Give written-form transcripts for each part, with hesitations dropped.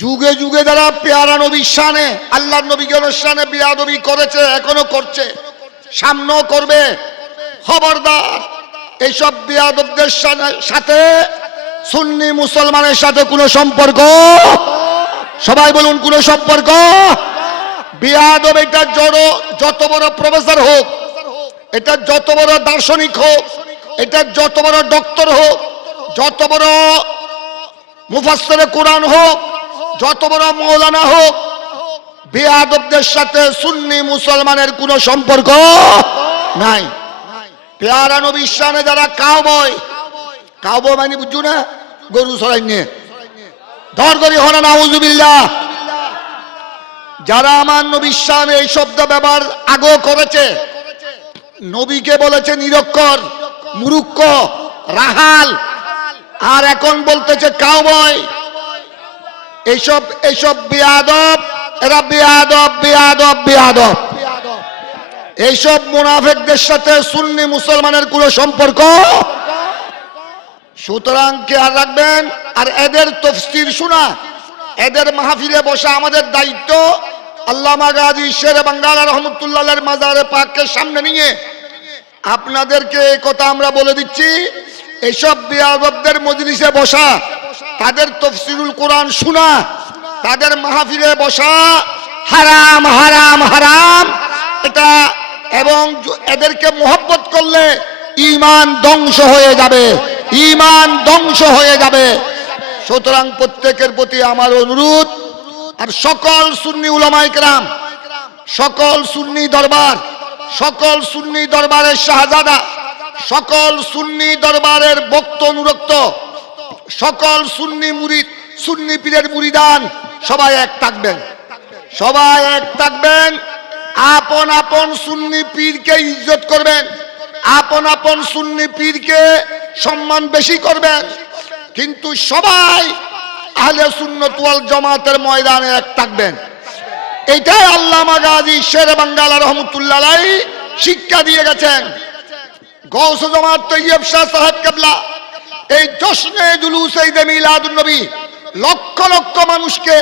যুগে যুগে যারা পেয়ারা নবীর শানে, আল্লাহর নবীর শানে বিয়াদবি করেছে, এখনো করছে, সামনেও করবে, খবরদার। এইসব বিয়াদবদের সাথে সুন্নি মুসলমানের সাথে কোনো সম্পর্ক, সবাই বলুন কোনো সম্পর্ক। বিয়াদব এটা যত বড় প্রফেসর হোক, এটা যত বড় দার্শনিক হোক, এটা যত বড় ডক্টর হোক, যত বড় মুফাসসিরে কোরআন হোক, যত বড় মৌলানা হোক, বেয়াদবদের সাথে সুন্নি মুসলমানের কোনো সম্পর্ক নাই। পেয়ারা নবীর শানে যারা কাউবয় মানে বুঝছো না, গরু সরাই নিয়ে ধর করি হনা নাউজুবিল্লাহ, যারা আমার নবীর শানে এই শব্দ ব্যবহার আগেও করেছে, নবীকে বলেছে নিরক্ষর, মূর্খ, রাহাল, আর এখন বলতেছে কাউবয়। এইসব বেয়াদব, এরা বেয়াদব। এইসব মুনাফিকদের সাথে সুন্নি মুসলমানের কোনো সম্পর্ক। সুতরাং খেয়াল রাখবেন। আর এদের তাফসীর শোনা, এদের মাহফিলে বসা আমাদের দায়িত্ব। আল্লামা গাজী শেরে বাঙ্গালা রহমতুল্লাহের মাজারে পাককে সামনে নিয়ে আপনাদেরকে এই কথা আমরা বলে দিচ্ছি, এইসব বেয়াদবদের মজলিসে বসা, তাদের তাফসীরুল কোরআন শোনা, তাদের মাহফিলে বসা হারাম হারাম হারাম এটা। এবং এদেরকে মোহব্বত করলে ঈমান ধ্বংস হয়ে যাবে, ঈমান ধ্বংস হয়ে যাবে। সুতরাং প্রত্যেকের প্রতি আমার অনুরোধ, আর সকল সুন্নি উলামায়ে কেরাম, সকল সুন্নি দরবার, সকল সুন্নি দরবারের শাহজাদা, সকল সুন্নি দরবারের ভক্ত অনুরক্ত, সকল সুন্নি মুরিদ, সুন্নি পীরের মুরিদান, সবাই এক থাকবেন, সবাই এক থাকবেন। আপন আপন সুন্নি পীরকে ইজ্জত করবেন, আপন আপন সুন্নি পীরকে সম্মান বেশি করবেন, কিন্তু সবাই আহলে সুন্নাত ওয়াল জামাতের ময়দানে এক থাকবেন। এটাই আল্লামা গাজী শেরে বাঙ্গালা রহমতুল্লাহ আলাইহি শিক্ষা দিয়ে গেছেন। গৌসে জামাত তৈয়ব শাহ সাহেব কেবলা এই জশ্নে জুলুসে ঈদে মিলাদুন নবী, লক্ষ লক্ষ মানুষকে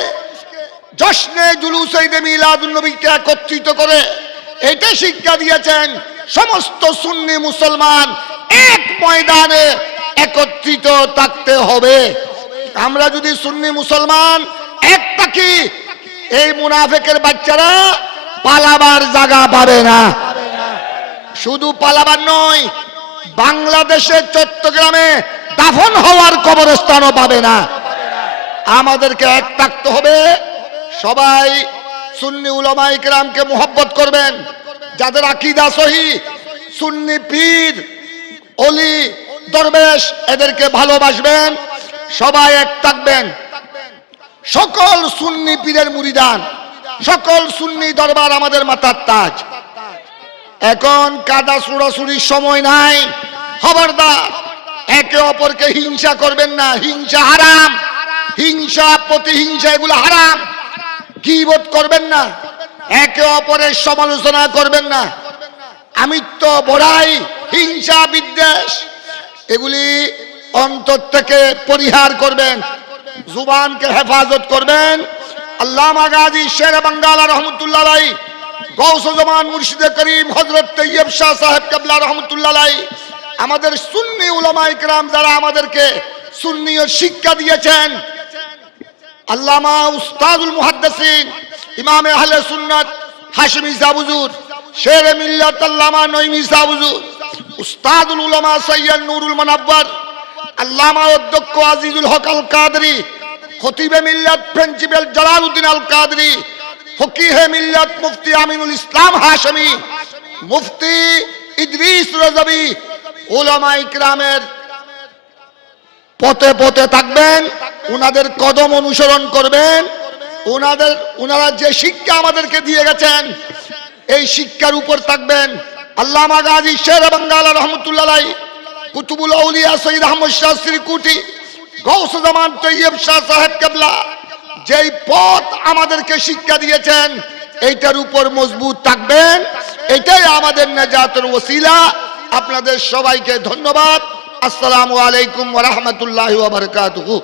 জশ্নে জুলুসে ঈদে মিলাদুন নবীকে একত্রিত করে এটা শিক্ষা দিয়েছেন, সমস্ত সুন্নি মুসলমান এক ময়দানে একত্রিত থাকতে হবে। আমরা যদি সুন্নি মুসলমান এক থাকি, এই মুনাফিকের বাচ্চারা পালাবার জায়গা পাবে না। শুধু পালাবার নয়, বাংলাদেশের চট্টগ্রামে দাফন হওয়ার কবরস্থানও পাবে না। আমাদেরকে এক থাকতে হবে। সবাই সুন্নি উলামায়ে কেরামকে মুহাব্বত করবেন, যাদের আকীদা সহিহ, সুন্নি পীর, ওলি, দরবেশ, এদেরকে ভালোবাসবেন, সবাই এক থাকবেন। সকল সুন্নি পীরের মুরিদান, সকল সুন্নি দরবার আমাদের মাথার তাজ। এখন কাদা ছুড়াছুড়ির সময় নাই, খবরদার। একে অপরকে হিংসা করবেন না, হিংসা হারাম, হিংসা প্রতিহিংসা এগুলো হারাম। গীবত করবেন না, একে অপরের সমালোচনা করবেন না, আমিত্ব বড়াই, হিংসা বিদ্বেষ এগুলি অন্তর থেকে পরিহার করবেন, জুবানকে হেফাজত করবেন। আল্লামা গাজী শেরে বাঙ্গালা রহমতুল্লাহ আলাইহি, গৌসে জামান মুর্শিদে করিম হযরত তৈয়ব শাহ সাহেব কেবলা রহমতুল্লাহ আলাইহি, আমাদের সুন্নি উলামায়ে কেরাম যারা আমাদেরকে সুন্নিয়ত শিক্ষা দিয়েছেন, আল্লামা উস্তাদুল মুহাদ্দিসিন ইমামে আহলে সুন্নাত হাশিমি সাহেব হুজুর, শেরে মিল্লাত আল্লামা নঈমী সাহেব হুজুর, উস্তাদুল উলামা সৈয়দ নুরুল মুনাব্বার আল্লামা অধ্যক্ষ আজিজুল হক আল কাদরি, খতিবে মিল্লাত প্রিন্সিপাল জালালউদ্দিন আল কাদরি, ফকিহে মিল্লাত মুফতি আমিনুল ইসলাম হাশমি, মুফতি ইদ্রিস রাজাবি, উলামায়ে কেরামের পথে পথে থাকবেন, ওনাদের কদম অনুসরণ করবেন। ওনারা যে শিক্ষা আমাদেরকে দিয়ে গেছেন, এই শিক্ষার উপর থাকবেন। আল্লামা গাজী শেরে বাঙ্গালা রহমতুল্লাহ আলাইহি, কুতুবুল আউলিয়া সৈয়দ আহমদ শাহ শ্রীকুটি, গৌসে জামান তৈয়ব শাহ সাহেব কেবলা যেই পথ আমাদেরকে শিক্ষা দিয়েছেন, এইটার উপর মজবুত থাকবেন। এটাই আমাদের নাজাতের ওসিলা। আপনাদের সবাইকে ধন্যবাদ। আসসালামু আলাইকুম ওয়া রাহমাতুল্লাহি ওয়া বারাকাতুহু।